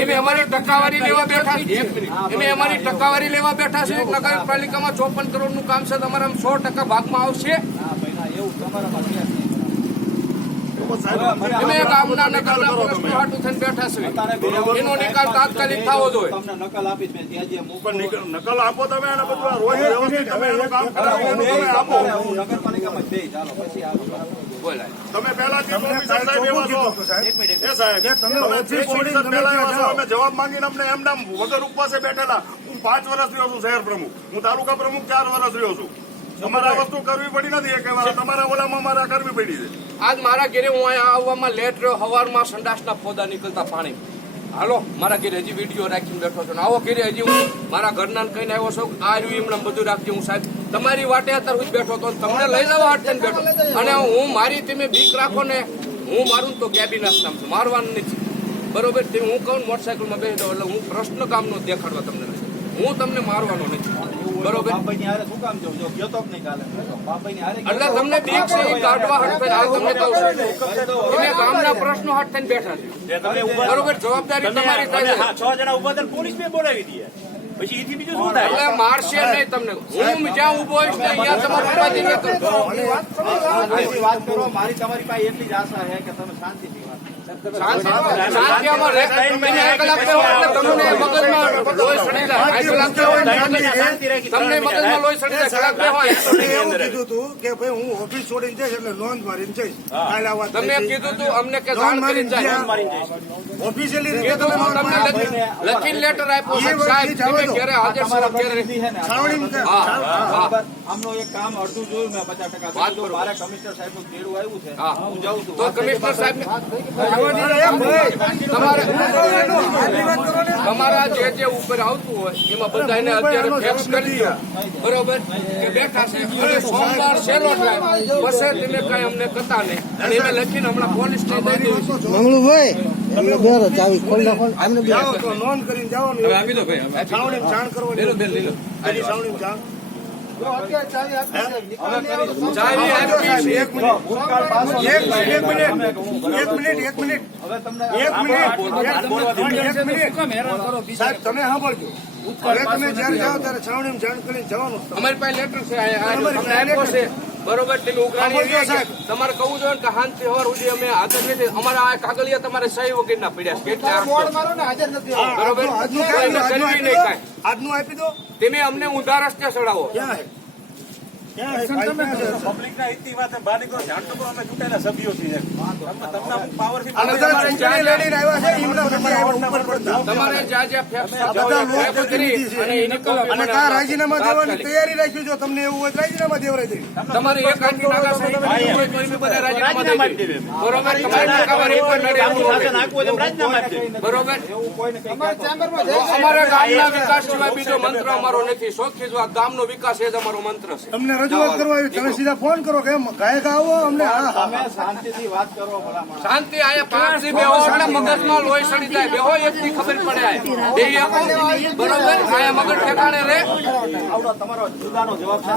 એમે અમારી ટકાવારી લેવા બેઠા છે. એમે અમારી ટકાવારી લેવા બેઠા છે. નગરપાલિકામાં 54 કરોડનું કામ છે. તમારા 100% ભાગમાં આવશે. અમે ગામના નકલના પ્રશ્નો હાટુ થઈને બેઠા છે. એનો નિકાલ તાત્કાલિક થવો જોઈએ. નકલ આપીશ મેં ત્યાં નકલ આપો તમે અને બધું રોજ વ્યવસ્થિત તમે એનું કામ કરાવો તમે આપો. નગરપાલિકામાં જઈ ચાલો પછી બોલાય તમે પહેલાથી સાહેબ એવા છો. એ સાહેબ તમે પહેલા અમે જવાબ માંગીને અમને એમ નામ વગર ઉપવાસે બેઠેલા. હું 5 વર્ષ રહ્યો છું શહેર પ્રમુખ. હું તાલુકા પ્રમુખ 4 વર્ષ રહ્યો છું. તમારા વસ્તુ કરવી પડી નથી. એક વાર તમારા ઓલામાં મારા કરવી પડી છે. આજ મારા ઘરે હું અહીંયા આવવામાં લેટ રહ્યો. હવારમાં સંડાસના ફોદા નીકળતા પાણી. હાલો મારા ઘરે હજી વિડીયો રાખીને બેઠો છું. આવો ઘરે હજી હું મારા ઘરના કહીને આવ્યો છું. આ રહ્યું એમને બધું રાખજો. હું સાહેબ તમારી વાટે અત્યારે હું બેઠો હતો. તમને લઈ જવા હાટ થઈને બેઠો. અને હું મારી તમે બીક રાખો ને. હું મારું તો કેબિનેટ નામ છું. મારવાનું નથી બરોબર. તે હું કહું મોટરસાયકલમાં બેસી દઉં એટલે હું પ્રશ્ન કામનો દેખાડવા તમને નથી. હું તમને મારવાનો નથી બરોબર. એટલે તમને બીક છે એ કાઢવા હાથ થઈને તમને કહું છું. તમે ગામના પ્રશ્નો હાથ થઈને બેઠા છે બરોબર. જવાબદારી તમારી થાય છે. 6 જણા ઉભા થઈને પોલીસ ને બોલાવી દઈએ. પછી એથી બીજું શું થાય? એટલે મારશે નહીં તમને. હું જ્યાં ઉભો હોઈશ ને અહીંયા તમારે ઉપાધિ ન કરશો. વાત કરો. મારી તમારી પાસે એટલી જ આશા છે કે તમે શાંતિથી વાત શાંતિમાં રહે. તમને 1 કલાક બેહો એટલે તમને મગજમાં લોહી સડી જાય. 1 કલાક બેહો તમને મગજમાં લોહી સડી જાય. કલાક બેહો એવું કીધું હતું કે ભાઈ હું ઓફિસ છોડીને જઈશ એટલે નોંધ મારીને જઈશ. તમે કીધું તું અમને કે જાણ કરીને જાય. ઓફિશિયલી રીતે કીધું તું તમને લખીને લેટર આપ્યો છે સાહેબ. તમે ક્યારે હાજર છો ક્યારે આમનો એક કામ અડધું જોયું મેં 50% મારે કમિશનર સાહેબ નું કેળું આવ્યું છે. હું જાઉં છું તો કમિશનર સાહેબ તમારા જે ઉપર આવતું હોય એમાં બધાને અત્યારે ફેક્સ કરી દો બરોબર કે બેઠા છે. અને સોમવાર છેલ્લો થાય પછી તમે કઈ અમને કહેતા નહીં. અને એને લખીને હમણાં પોલીસ ને દઈ દઉં છું. મંગળુભાઈ અમને બેરો ચાવી ખોલ નાખો. અમને જાઓ તો નોંધ કરીને જવાનું. હવે આપી દો ભાઈ. છાવણીમાં જાણ કરવાની. આની છાવણીમાં જાણ ચાવી આપી છે. 1 મિનિટ સાહેબ તમે સાંભળજો. હવે તમે જયારે જાઓ ત્યારે છાવણીમાં જાણ કરીને જવાનું. અમારી પાસે લેટર છે છે બરોબર. તમે ઉઘરાણી તમારે કહું જોઈએ કે શાંતિ હવાર સુધી અમે હાજર નથી. અમારા આ કાગળિયા તમારે સહી વગેરેના પડ્યા છે. બરોબર આજનું આપી દો. તમે અમને ઊંધા રસ્તે ચડાવો. પબ્લિક ના હિતની વાત બહાર નીકળો. જાણ તો કરો અમે ચૂંટાયેલા સભ્યો છીએ. તમને પાવરથી તમારે જ્યાં અને રાજીનામા દેવાની તૈયારી રાખી જો તમને એવું હોય રાજીનામા દેવરાય દે. તમારે એક આંટી નાગા સાહેબ બધા રાજીનામા દઈ દે. બરોબર. તમારે ટકાવારી પર નડે બરોબર. અમારા ગામના વિકાસ સિવાય બીજો મંત્ર અમારો નથી. શોખી જ વાત ગામનો વિકાસ એ જ અમારો મંત્ર છે. તમને રજૂઆત કરવા આવી તમે સીધા ફોન કરો કે ગાયક આવો અમને. તમે શાંતિથી વાત કરો. શાંતિ અહીંયા 5 થી બેહો એટલે મગજમાં લોહી સડી જાય. બેહો એકથી ખબર પડે. બરોબર. અહીંયા મગજ ઠેકાણે રહે. તમારો જુદાનો જવાબ છે.